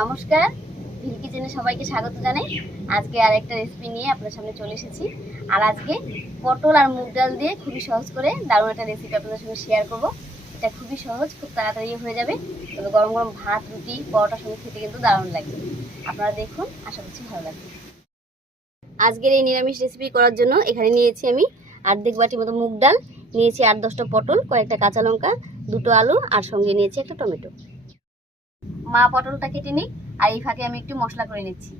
নমস্কার, ভিল কিচেনে সবাইকে স্বাগত জানাই। আজকে আর একটা রেসিপি নিয়ে আপনার সামনে চলে এসেছি। আর আজকে পটল আর মুগ ডাল দিয়ে খুবই সহজ করে দারুণ একটা রেসিপি আপনাদের সঙ্গে শেয়ার করব। এটা খুবই সহজ, খুব তাড়াতাড়ি হয়ে যাবে। তবে গরম গরম ভাত, রুটি, পরোটার সঙ্গে খেতে কিন্তু দারুণ লাগবে আপনারা দেখুন, আশা করছি ভালো লাগবে। আজকের এই নিরামিষ রেসিপি করার জন্য এখানে নিয়েছি আমি অর্ধেক বাটি মতো মুগ ডাল, নিয়েছি আট দশটা পটল, কয়েকটা কাঁচা লঙ্কা, দুটো আলু, আর সঙ্গে নিয়েছি একটা টমেটো। মা পটলটা কেটে নিই আর এই ফাঁকে আমি একটু মশলা করে নিচ্ছি।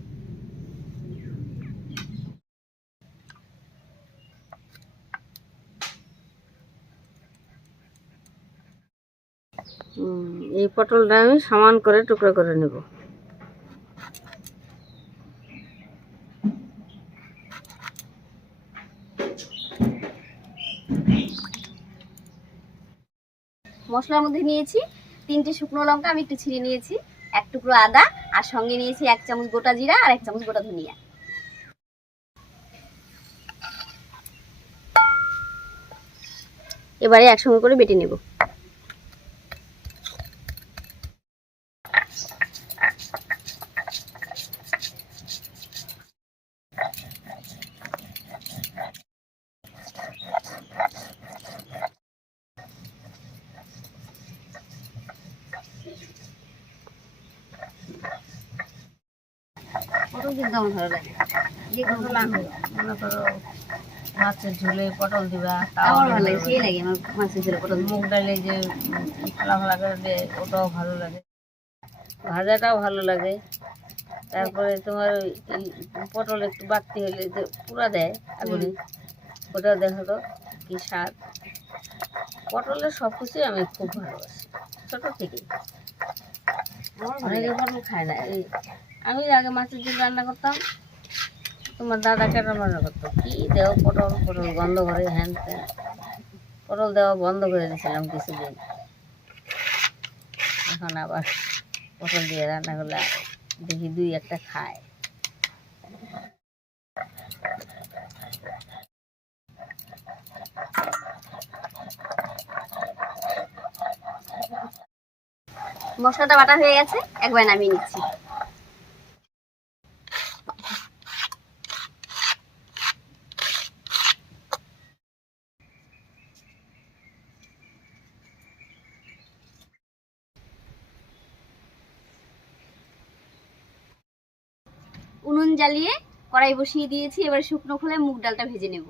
হুম, এই পটলটা আমি সমান করে টুকরো করে নেব। মশলার মধ্যে নিয়েছি তিনটে শুকনো লঙ্কা আমি একটু ছিঁড়ে নিয়েছি। এক টুকরো আদা, আর সঙ্গে নিয়েছি এক চামচ গোটা জিরা আর এক চামচ গোটা ধনিয়া। এবারে একসঙ্গে করে বেটে নেব। পটল কিন্তু আমার ভালো লাগে। যে কোনো মনে করো মাছের ঝোলে পটল দিবা তাও ভালো লাগে সেই লাগে আমার মাছের ঝোলে পটল। মুগ ডালে যে ফালা ফালা করে ওটাও ভালো লাগে। ভাজাটাও ভালো লাগে। তারপরে তোমার পটল একটু বাড়তি হলে যে পুরা দেয় আগুনে ওটা দেখো তো কি স্বাদ। পটলের সব কিছুই আমি খুব ভালোবাসি ছোটো থেকে আমার অনেকে পটল খায় না এই আমি আগে মাছের ঝোল রান্না করতাম। তোমার দাদা কেন রান্না করতো? কি দেও পটল পটল বন্ধ করে হ্যান পটল দেওয়া বন্ধ করে দিয়েছিলাম কিছুদিন। এখন আবার পটল দিয়ে রান্না করলে দেখি দুই একটা খায়। মশলাটা বাটা হয়ে গেছে, একবার নামিয়ে নিচ্ছি। উনুন জ্বালিয়ে কড়াই বসিয়ে দিয়েছি, এবার শুকনো খোলায় মুগ ডালটা ভেজে নেব।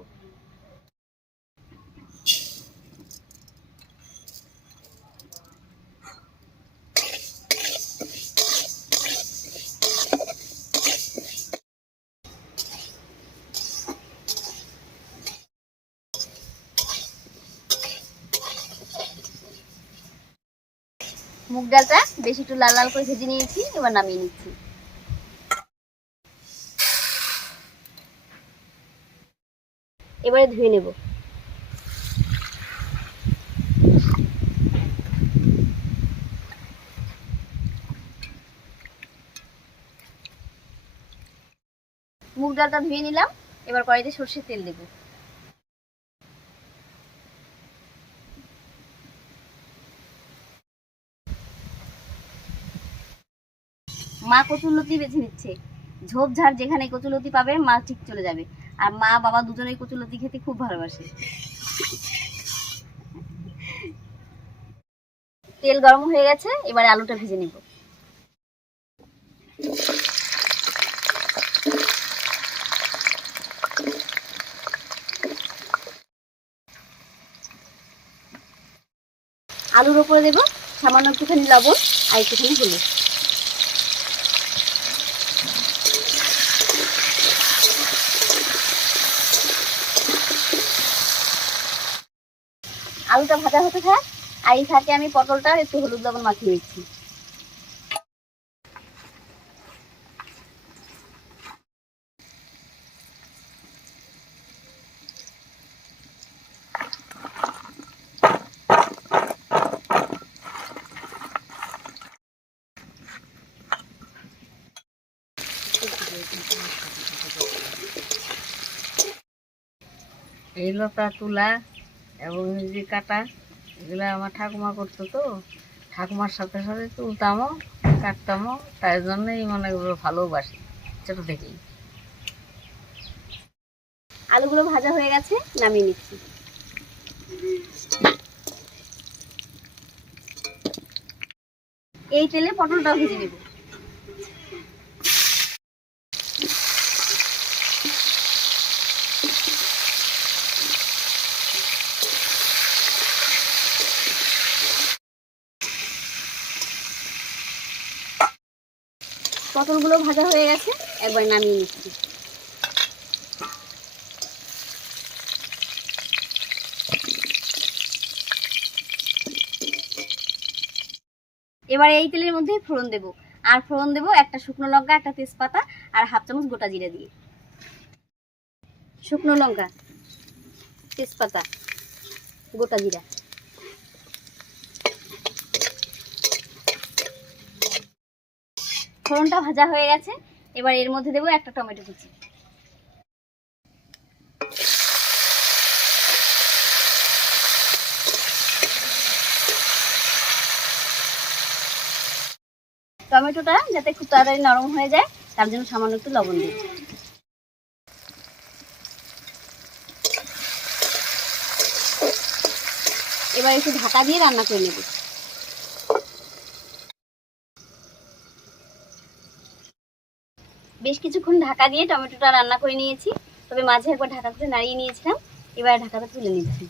মুগ ডালটা বেশি একটু লাল লাল করে ভেজে নিয়েছি, এবার নামিয়ে নিচ্ছি। এবারে ধুয়ে নেব। মুগ ডালটা ধুয়ে নিলাম, এবার কড়াইতে সর্ষের তেল দেব। মা কচুরলতি বেছে নিচ্ছে। ঝোপঝাড় যেখানে কচুলতি পাবে, মা ঠিক চলে যাবে। আর মা, বাবা দুজনেই কচুলতি খেতে খুব ভালোবাসে। তেল গরম হয়ে গেছে, এবারে আলুটা ভেজে নিব। আলুর উপরে দেবো সামান্য একটুখানি লবণ আর একটুখানি হলুদ। আলুটা ভাজা হতে থাক, আর এই আমি পটলটা একটু হলুদ লবণ মাখিয়ে নিচ্ছি। এই লতা তুলা এবং যে কাটা, এগুলো আমার ঠাকুমা করতো তো। ঠাকুমার সাথে সাথে তুলতামও, কাটতামও, তাই জন্যই মনে করো ভালোবাসি, ছোট থেকেই। আলুগুলো ভাজা হয়ে গেছে, নামিয়ে নিচ্ছি। এই তেলে পটলটাও ভেজে নেব। ভাজা হয়ে গেছে, একবার নামিয়ে নিচ্ছি। এবার এই তেলের মধ্যে ফোড়ন দেব। আর ফোড়ন দেব একটা শুকনো লঙ্কা, একটা তেজপাতা আর হাফ চামচ গোটা জিরা দিয়ে। শুকনো লঙ্কা, তেজপাতা, গোটা জিরা। ফোড়নটা ভাজা হয়ে গেছে। এবার এর মধ্যে দেব একটা টমেটো কুচি। টমেটোটা যাতে খুব তাড়াতাড়ি নরম হয়ে যায়, তার জন্য সামান্য একটু লবণ দিই। এবার একটু ঢাকা দিয়ে রান্না করে নেব। বেশ কিছুক্ষণ ঢাকা দিয়ে টমেটোটা রান্না করে নিয়েছি। তবে মাঝে একবার ঢাকা খুলে নাড়িয়ে নিয়েছিলাম। এবার ঢাকাটা তুলে নিচ্ছি।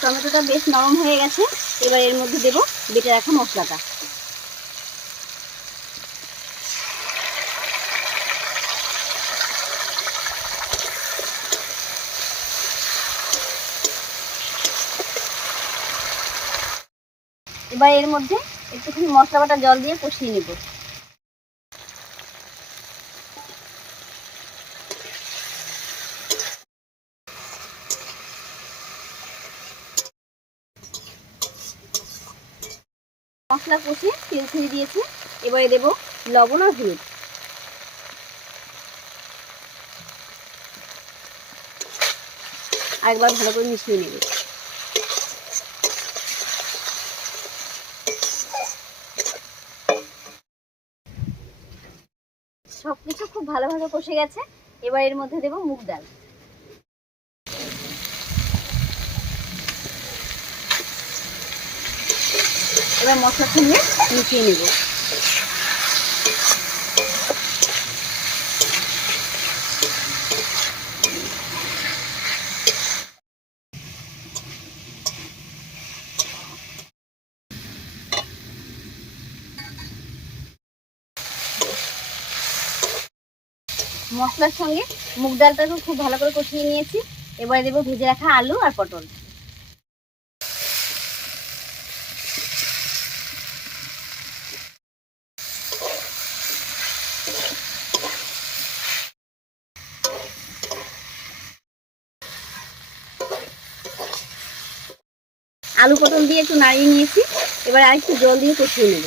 টমেটোটা বেশ নরম হয়ে গেছে। এবার এর মধ্যে দেবো বেটে রাখা মশলাটা। এবার এর মধ্যে একটুখানি মশলা বাটা জল দিয়ে কষিয়ে নেব। মশলা কষিয়ে তেল ছেড়ে দিয়েছি, এবারে দেব লবণ আর হলুদ। আরেকবার ভালো করে মিশিয়ে নেবে। সবকিছু খুব ভালোভাবে কষে গেছে। এবার এর মধ্যে দেব মুগ ডাল। এবার মশলার সঙ্গে মিশিয়ে নেব। মশলার সঙ্গে মুগ ডালটাকে খুব ভালো করে কষিয়ে নিয়েছি। এবারে দেবো ভেজে রাখা আলু আর পটল। আলু পটল দিয়ে একটু নাড়িয়ে নিয়েছি। এবার আরেকটু জল দিয়ে কষিয়ে নেব।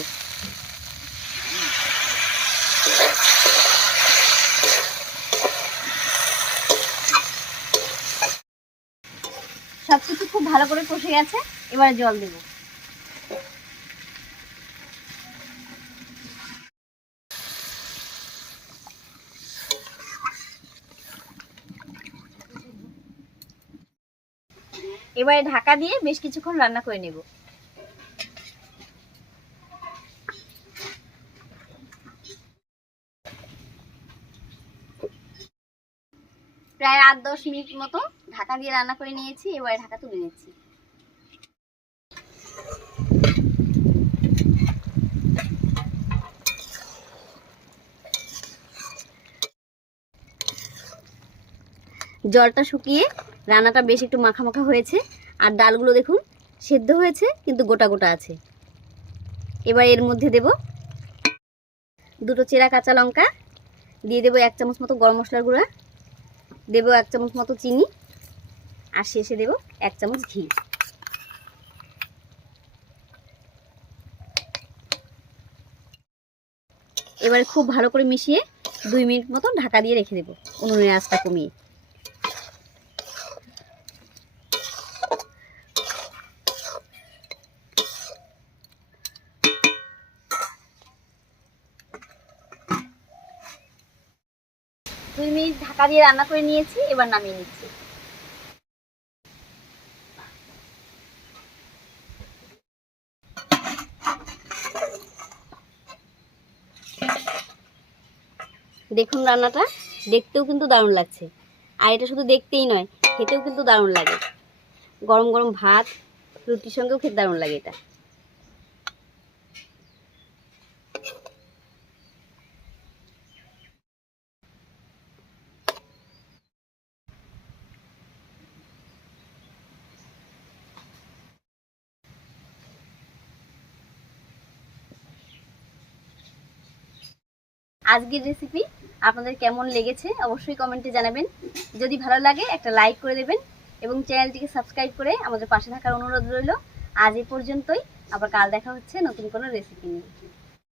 সবকিছু খুব ভালো করে কষে গেছে, এবার জল দেব। এবারে ঢাকা দিয়ে বেশ কিছুক্ষণ রান্না করে নেব। প্রায় আট দশ মিনিট মতো ঢাকা দিয়ে রান্না করে নিয়েছি, এবারে ঢাকা তুলে নিচ্ছি। জলটা শুকিয়ে রান্নাটা বেশ একটু মাখা মাখা হয়েছে, আর ডালগুলো দেখুন সেদ্ধ হয়েছে, কিন্তু গোটা গোটা আছে। এবার এর মধ্যে দেব দুটো চেরা কাঁচা লঙ্কা, দিয়ে দেবো এক চামচ মতো গরম মশলার গুঁড়া দেবো এক চামচ মতো চিনি, আর শেষে দেব এক চামচ ঘি। এবারে খুব ভালো করে মিশিয়ে দুই মিনিট মতো ঢাকা দিয়ে রেখে দেবো উনুনের আঁচটা কমিয়ে। দুই মিনিট ঢাকা দিয়ে রান্না করে নিয়েছি, এবার নামিয়ে নিচ্ছি। দেখুন রান্নাটা, দেখতেও কিন্তু দারুণ লাগছে। আর এটা শুধু দেখতেই নয়, খেতেও কিন্তু দারুণ লাগে। গরম গরম ভাত, রুটির সঙ্গেও খেতে দারুণ লাগে এটা। আজকের রেসিপি আপনাদের কেমন লেগেছে অবশ্যই কমেন্টে জানাবেন। যদি ভালো লাগে, একটা লাইক করে দেবেন এবং চ্যানেলটিকে সাবস্ক্রাইব করে আমাদের পাশে থাকার অনুরোধ রইল। আজ এ পর্যন্তই, আবার কাল দেখা হচ্ছে নতুন কোনো রেসিপি নিয়ে।